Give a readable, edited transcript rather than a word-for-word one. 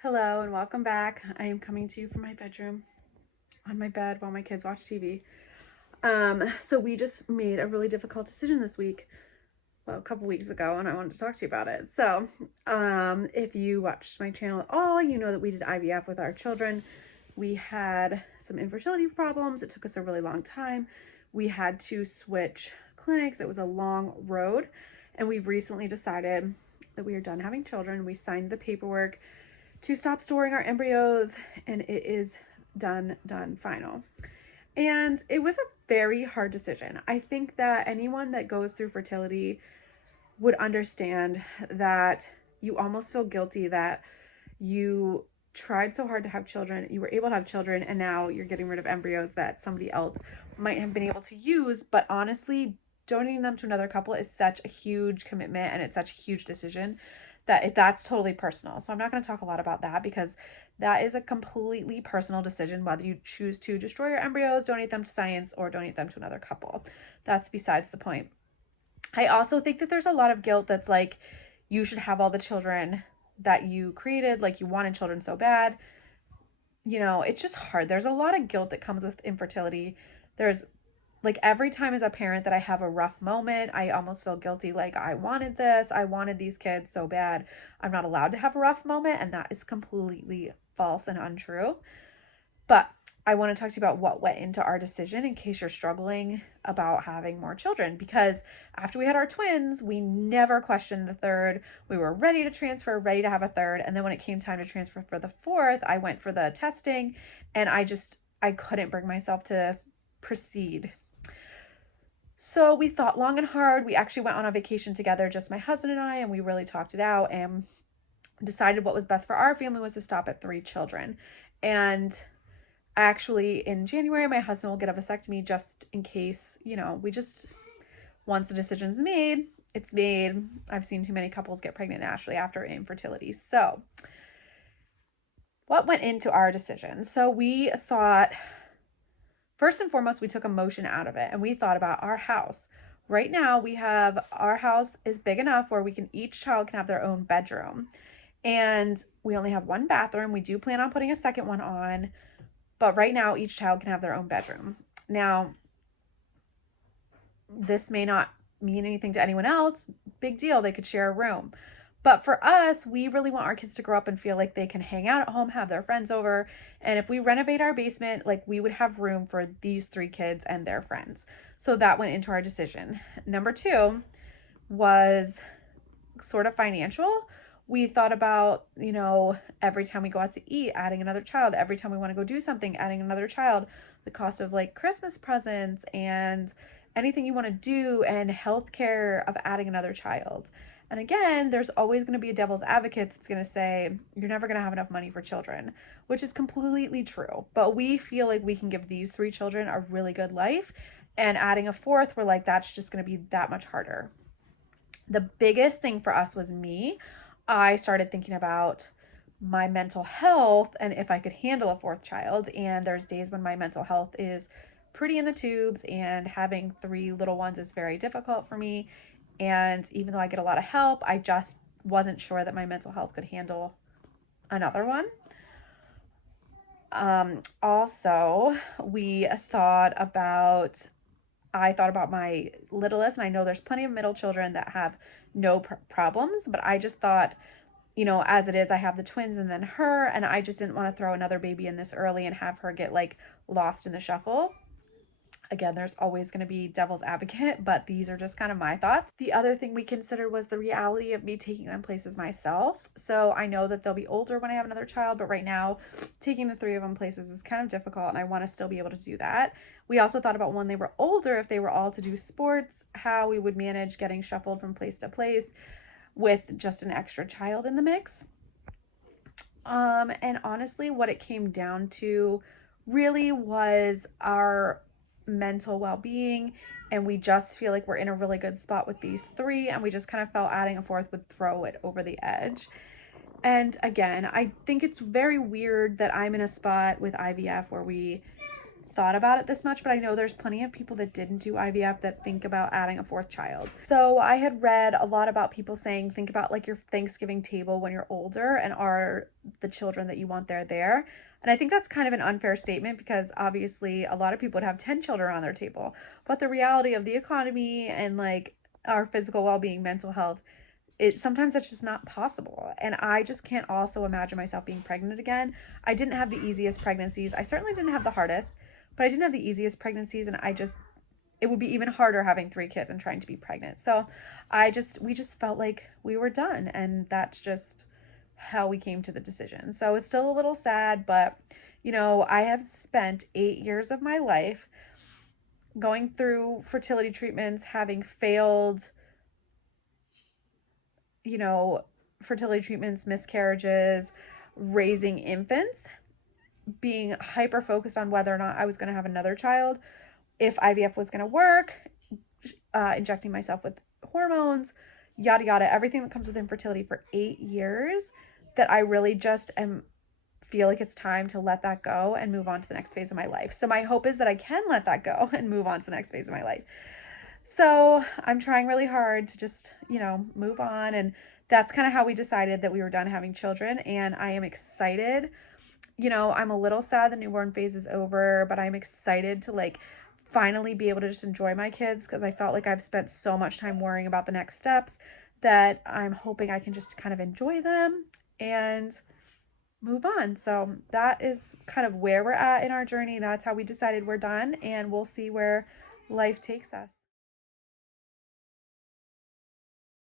Hello and welcome back. I am coming to you from my bedroom on my bed while my kids watch TV. So we just made a really difficult decision this week, well, a couple weeks ago, and I wanted to talk to you about it. If you watched my channel at all, you know that we did IVF with our children. We had some infertility problems. It took us a really long time. We had to switch clinics. It was a long road, and we've recently decided that we are done having children. We signed the paperwork to stop storing our embryos, and it is done, final. And it was a very hard decision. I think that anyone that goes through fertility would understand that you almost feel guilty that you tried so hard to have children, you were able to have children, and now you're getting rid of embryos that somebody else might have been able to use. But honestly, donating them to another couple is such a huge commitment, and it's such a huge decision that's totally personal. So I'm not going to talk a lot about that because that is a completely personal decision, whether you choose to destroy your embryos, donate them to science, or donate them to another couple. That's besides the point. I also think that there's a lot of guilt that's like, you should have all the children that you created, like you wanted children so bad. It's just hard. There's a lot of guilt that comes with infertility. There's like every time as a parent that I have a rough moment, I almost feel guilty. Like, I wanted this, I wanted these kids so bad. I'm not allowed to have a rough moment. And that is completely false and untrue. But I want to talk to you about what went into our decision in case you're struggling about having more children. Because after we had our twins, we never questioned the third. We were ready to transfer, ready to have a third. And then when it came time to transfer for the fourth, I went for the testing and I couldn't bring myself to proceed. So we thought long and hard. We actually went on a vacation together, just my husband and I, and we really talked it out and decided what was best for our family was to stop at 3 children. And actually, in January, my husband will get a vasectomy just in case, once the decision's made, it's made. I've seen too many couples get pregnant naturally after infertility. So what went into our decision? So we thought, first and foremost, we took emotion out of it and we thought about our house. Right now, our house is big enough where each child can have their own bedroom. And we only have one bathroom. We do plan on putting a second one on, but right now each child can have their own bedroom. Now, this may not mean anything to anyone else. Big deal. They could share a room. But for us, we really want our kids to grow up and feel like they can hang out at home, have their friends over. And if we renovate our basement, like, we would have room for these 3 kids and their friends. So that went into our decision. Number 2 was sort of financial. We thought about, every time we go out to eat, adding another child. Every time we want to go do something, adding another child. The cost of like Christmas presents and anything you want to do, and healthcare of adding another child. And again, there's always going to be a devil's advocate that's going to say, you're never going to have enough money for children, which is completely true. But we feel like we can give these 3 children a really good life. And adding a fourth, we're like, that's just going to be that much harder. The biggest thing for us was me. I started thinking about my mental health and if I could handle a 4th child. And there's days when my mental health is pretty in the tubes, and having 3 little ones is very difficult for me. And even though I get a lot of help, I just wasn't sure that my mental health could handle another one. Also, I thought about my littlest, and I know there's plenty of middle children that have no problems, but I just thought, as it is, I have the twins and then her, and I just didn't want to throw another baby in this early and have her get like lost in the shuffle. Again, there's always going to be devil's advocate, but these are just kind of my thoughts. The other thing we considered was the reality of me taking them places myself. So I know that they'll be older when I have another child, but right now taking the 3 of them places is kind of difficult, and I want to still be able to do that. We also thought about when they were older, if they were all to do sports, how we would manage getting shuffled from place to place with just an extra child in the mix. And honestly, what it came down to really was our mental well-being, and we just feel like we're in a really good spot with these 3, and we just kind of felt adding a 4th would throw it over the edge. And again, I think it's very weird that I'm in a spot with IVF where we thought about it this much, but I know there's plenty of people that didn't do IVF that think about adding a fourth child. So I had read a lot about people saying, think about like your Thanksgiving table when you're older, and are the children that you want there. And I think that's kind of an unfair statement, because obviously a lot of people would have 10 children on their table. But the reality of the economy and like our physical well-being, mental health, sometimes that's just not possible. And I just can't also imagine myself being pregnant again. I didn't have the easiest pregnancies. I certainly didn't have the hardest, but I didn't have the easiest pregnancies, and it would be even harder having 3 kids and trying to be pregnant. So we just felt like we were done, and that's just how we came to the decision. So it's still a little sad, but I have spent 8 years of my life going through fertility treatments, having failed, fertility treatments, miscarriages, raising infants, being hyper focused on whether or not I was going to have another child, if IVF was going to work, injecting myself with hormones, yada yada, everything that comes with infertility for 8 years, that I really just feel like it's time to let that go and move on to the next phase of my life. So my hope is that I can let that go and move on to the next phase of my life. So I'm trying really hard to just, move on. And that's kind of how we decided that we were done having children. And I am excited. I'm a little sad the newborn phase is over, but I'm excited to like finally be able to just enjoy my kids, because I felt like I've spent so much time worrying about the next steps that I'm hoping I can just kind of enjoy them and move on. So that is kind of where we're at in our journey. That's how we decided we're done, and we'll see where life takes us.